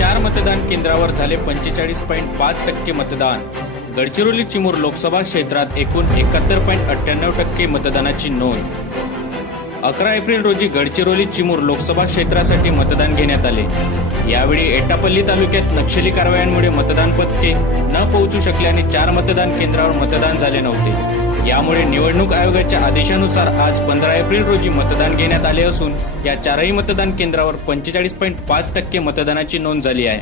चार मतदान केंद्रावर झाले पंचेचाळीस पॉईंट पाच टक्के मतदान. गडचिरोली चिमूर लोकसभा क्षेत्रात एकूण एकाहत्तर पॉईंट अठ्ठ्याण्णव टक्के मतदानाची नोंद. अकरा एप्रिल रोजी गडचिरोली चिमूर लोकसभा क्षेत्रासाठी मतदान घेण्यात आले. यावेळी एटापल्ली तालुक्यात नक्षली कारवायांमुळे मतदान पथके न पोहोचू शकल्याने चार मतदान केंद्रावर मतदान झाले नव्हते. यामुळे निवडणूक आयोगाच्या आदेशानुसार आज पंधरा एप्रिल रोजी मतदान घेण्यात आले असून या चारही मतदान केंद्रावर पंचेचाळीस पॉईंट पाच टक्के मतदानाची नोंद झाली आहे.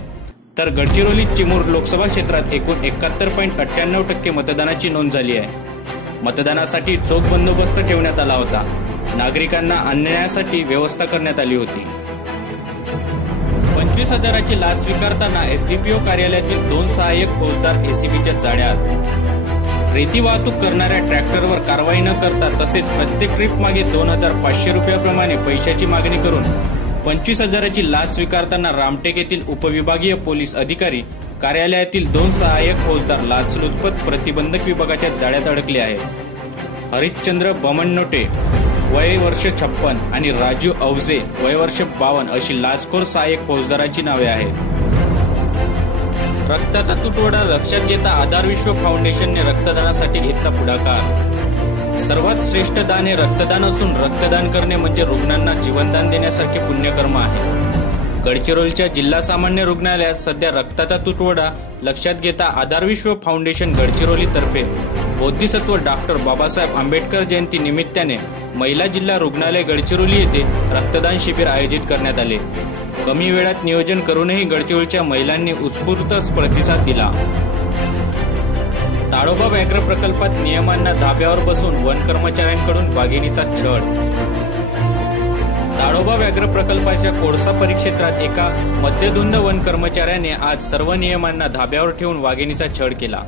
तर गडचिरोली चिमूर लोकसभा क्षेत्रात एकूण एकाहत्तर पॉईंट अठ्ठ्याण्णव टक्के मतदानाची नोंद झाली आहे. मतदानासाठी चोख बंदोबस्त ठेवण्यात आला होता. नागरिकांना आणण्यासाठी व्यवस्था करण्यात आली होती. पंचवीस हजाराची लाच स्वीकारताना एसडीपीओ कार्यालयातील दोन सहाय्यक फौजदार एसीबीच्या जाळ्यात. रेती वाहतूक करणाऱ्या ट्रॅक्टरवर कारवाई न करता तसेच प्रत्येक ट्रिप मागे दोन हजार पाचशे रुपयाप्रमाणे पैशाची मागणी करून पंचवीस हजाराची लाच स्वीकारताना रामटेक येथील उपविभागीय पोलीस अधिकारी कार्यालयातील दोन सहाय्यक फौजदार लाचलुचपत प्रतिबंधक विभागाच्या जाळ्यात अडकले आहे हरिश्चंद्र बमणनोटे वय वर्ष छप्पन आणि राजू अवजे वय वर्ष बावन अशी लाचखोर सहाय्यक फौजदाराची नावे आहेत. रक्ताचा तुटवडा लक्षात घेता आधार विश्व फाउंडेशनने रक्तदानासाठी घेतला पुढाकार. सर्वात श्रेष्ठ दान हे रक्तदान असून रक्तदान करणे म्हणजे रुग्णांना जीवनदान देण्यासारखे पुण्यकर्म आहे. गडचिरोलीच्या जिल्हा सामान्य रुग्णालयात सध्या रक्ताचा तुटवडा लक्षात घेता आधार विश्व फाउंडेशन गडचिरोलीतर्फे बोधिसत्व डॉक्टर बाबासाहेब आंबेडकर जयंती निमित्ताने महिला जिल्हा रुग्णालय गडचिरोली येथे रक्तदान शिबिर आयोजित करण्यात आले. कमी वेळात नियोजन करूनही गडचिरोलीच्या महिलांनी उत्स्फूर्त प्रतिसाद दिला. ताडोबा व्याघ्र प्रकल्पात नियमांना धाब्यावर बसून वन कर्मचाऱ्यांकडून वाघिणीचा छळ. ताडोबा व्याघ्र प्रकल्पाच्या कोळसा परिक्षेत्रात एका मध्यधुंद वन कर्मचाऱ्याने आज सर्व नियमांना धाब्यावर ठेवून वाघिणीचा छळ केला.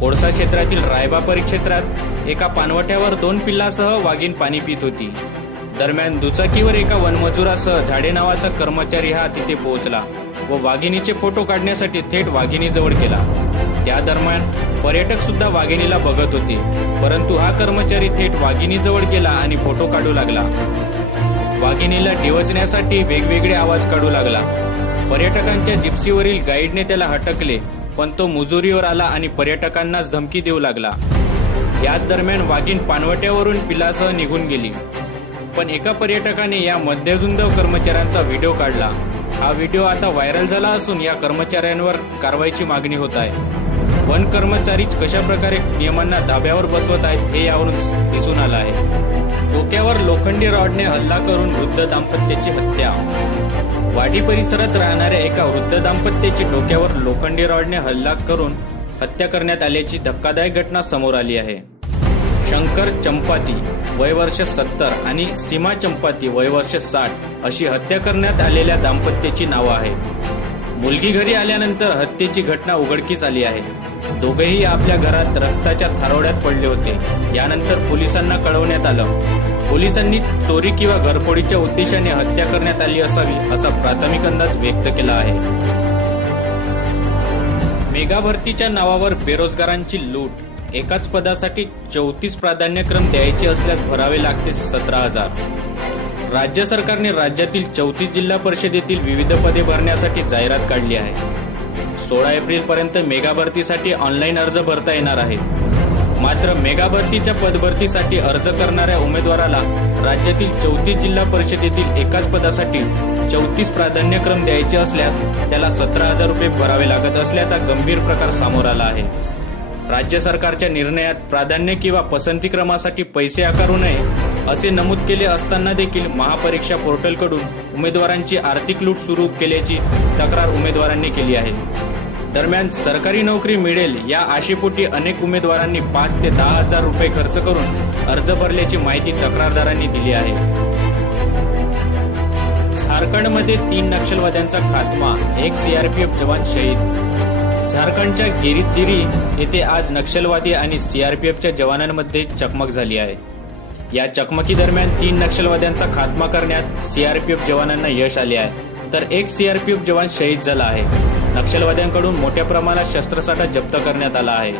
कोळसा क्षेत्रातील रायबा परिक्षेत्रात एका पानवट्यावर दोन पिल्लासह वाघीण पाणी पित होती. दरम्यान दुचाकीवर एका वनमजुरासह झाडे नावाचा कर्मचारी हा तिथे पोहोचला व वाघिणीचे फोटो काढण्यासाठी थेट वाघिणीजवळ केला त्या दरम्यान पर्यटक सुद्धा वाघिणीला बघत होते परंतु हा कर्मचारी थेट वाघिणीजवळ गेला आणि फोटो काढू लागला. वाघिणीला डिवचण्यासाठी वेगवेगळे आवाज काढू लागला. पर्यटकांच्या जिप्सीवरील गाईडने त्याला हटकले पण तो मुजुरीवर आला आणि पर्यटकांनाच धमकी देऊ लागला. याच दरम्यान वाघीण पानवट्यावरून पिलासह निघून गेली. पण एका पर्यटकाने या मध्यधुंद कर्मचाऱ्यांचा व्हिडिओ काढला. हा व्हिडिओ आता व्हायरल झाला असून या कर्मचाऱ्यांवर कारवाईची मागणी होत आहे. वन कर्मचारीच कशा प्रकारे नियमांना धाब्यावर बसवत आहेत हे यावरून दिसून आलं आहे. डोक्यावर लोखंडी रॉडने हल्ला करून वृद्ध दाम्पत्याची हत्या. वाडी परिसरात राहणाऱ्या एका वृद्ध दाम्पत्याची डोक्यावर लोखंडी रॉडने हल्ला करून हत्या करण्यात आल्याची धक्कादायक घटना समोर आली आहे. शंकर चंपाती वयवर्ष सत्तर आणि सीमा चंपाती वयवर्ष साठ अशी हत्या करण्यात आलेल्या दाम्पत्याची नावं आहेत. मुलगी घरी आल्यानंतर हत्येची घटना उघडकीस आली आहे. दोघेही आपल्या घरात रक्ताच्या थारोड्यात पडले होते. यानंतर पोलिसांना कळवण्यात आलं. पोलिसांनी चोरी किंवा घरफोडीच्या उद्देशाने हत्या करण्यात आली असावी असा प्राथमिक अंदाज व्यक्त केला आहे. मेगा भरतीच्या नावावर बेरोजगारांची लूट एकाच पदासाठी चौतीस प्राधान्यक्रम द्यायचे असल्यास भरावे लागते सतरा हजार. राज्य सरकारने राज्यातील चौतीस जिल्हा परिषदेतील विविध पदे भरण्यासाठी जाहिरात काढली आहे. सोळा एप्रिल पर्यंत मेगा भरतीसाठी ऑनलाईन अर्ज भरता येणार आहे मात्र मेगा भरतीच्या पदभरतीसाठी अर्ज करणाऱ्या उमेदवाराला राज्यातील चौतीस जिल्हा परिषदेतील एकाच पदासाठी चौतीस प्राधान्यक्रम द्यायचे असल्यास त्याला सतरा हजार रुपये भरावे लागत असल्याचा गंभीर प्रकार समोर आला आहे. राज्य सरकारच्या निर्णयात प्राधान्य किंवा पसंती क्रमासाठी पैसे आकारू नये असे नमूद केले असताना देखील महापरीक्षा पोर्टलकडून उमेदवारांची आर्थिक लूट सुरू केल्याची तक्रार उमेदवारांनी केली आहे. दरम्यान सरकारी नोकरी मिळेल या आशेपोटी अनेक उमेदवारांनी पाच ते दहा हजार रुपये खर्च करून अर्ज भरल्याची माहिती तक्रारदारांनी दिली आहे. झारखंडमध्ये तीन नक्षलवाद्यांचा खात्मा एक सीआरपीएफ जवान शहीद झारखंडच्या गिरिदिरी येथे आज नक्षलवादी आणि सीआरपीएफच्या जवानांमध्ये चकमक झाली आहे. या चकमकी दरम्यान तीन नक्षलवाद्यांचा खात्मा करण्यात सीआरपीएफ जवानांना यश आले आहे. तर एक सीआरपीएफ जवान शहीद झाला आहे. नक्षलवाद्यांकडून मोठ्या प्रमाणात शस्त्रसाठा जप्त करण्यात आला आहे.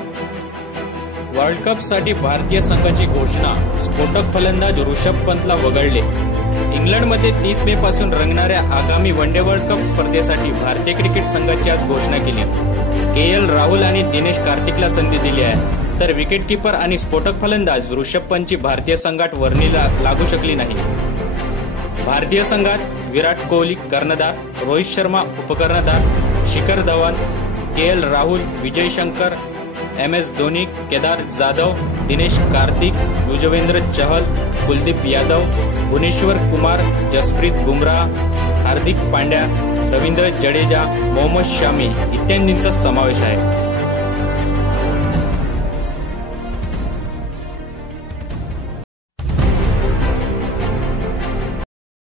वर्ल्ड कपसाठी भारतीय संघाची घोषणा स्फोटक फलंदाज ऋषभ पंतला वगळले. इंग्लंडमध्ये तीस मे पासून रंगणाऱ्या आगामी वनडे वर्ल्ड कप स्पर्धेसाठी भारतीय क्रिकेट संघाची आज घोषणा केली. के एल राहुल आणि दिनेश कार्तिकला संधी दिली आहे. तर विकेटकीपर आणि स्फोटक फलंदाज ऋषभ पंतची भारतीय संघात वर्णीला लागू शकली नाही. भारतीय संघात विराट कोहली कर्णधार रोहित शर्मा उपकर्णधार Shikhar Dhawan K L Rahul Vijay Shankar M S Dhoni Kedar Jadhav Dinesh Karthik Yuzvendra Chahal Kuldeep Yadav Bhuvneshwar Kumar Jasprit Bumrah Hardik Pandya Ravindra Jadeja Mohammed Shami इत्यादींचा समावेश आहे.